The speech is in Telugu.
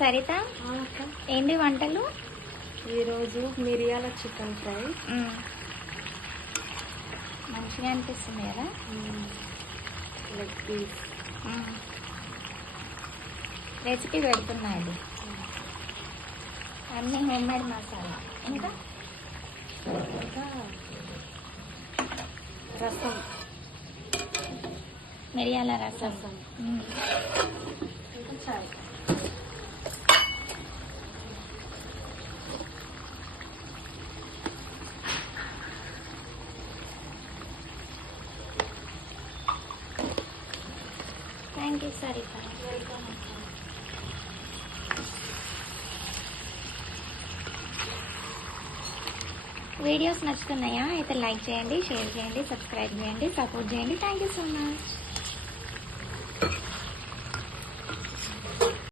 సరిత ఏంటి వంటలు? ఈరోజు మిరియాల చికెన్ ఫ్రై. మంచిగా అనిపిస్తుంది కదా. లెగ్ పీస్ రెసిపీ పెడుతున్నాయి. అన్నీ హోమ్మేడ్ మసాలా. ఇంకా రసం, మిరియాల రసం. ఇంకా చాయ్. Thank you Saritha. వీడియోస్ నచ్చుతున్నాయా? అయితే లైక్ చేయండి, షేర్ చేయండి, సబ్స్క్రైబ్ చేయండి, సపోర్ట్ చేయండి. Thank you so much.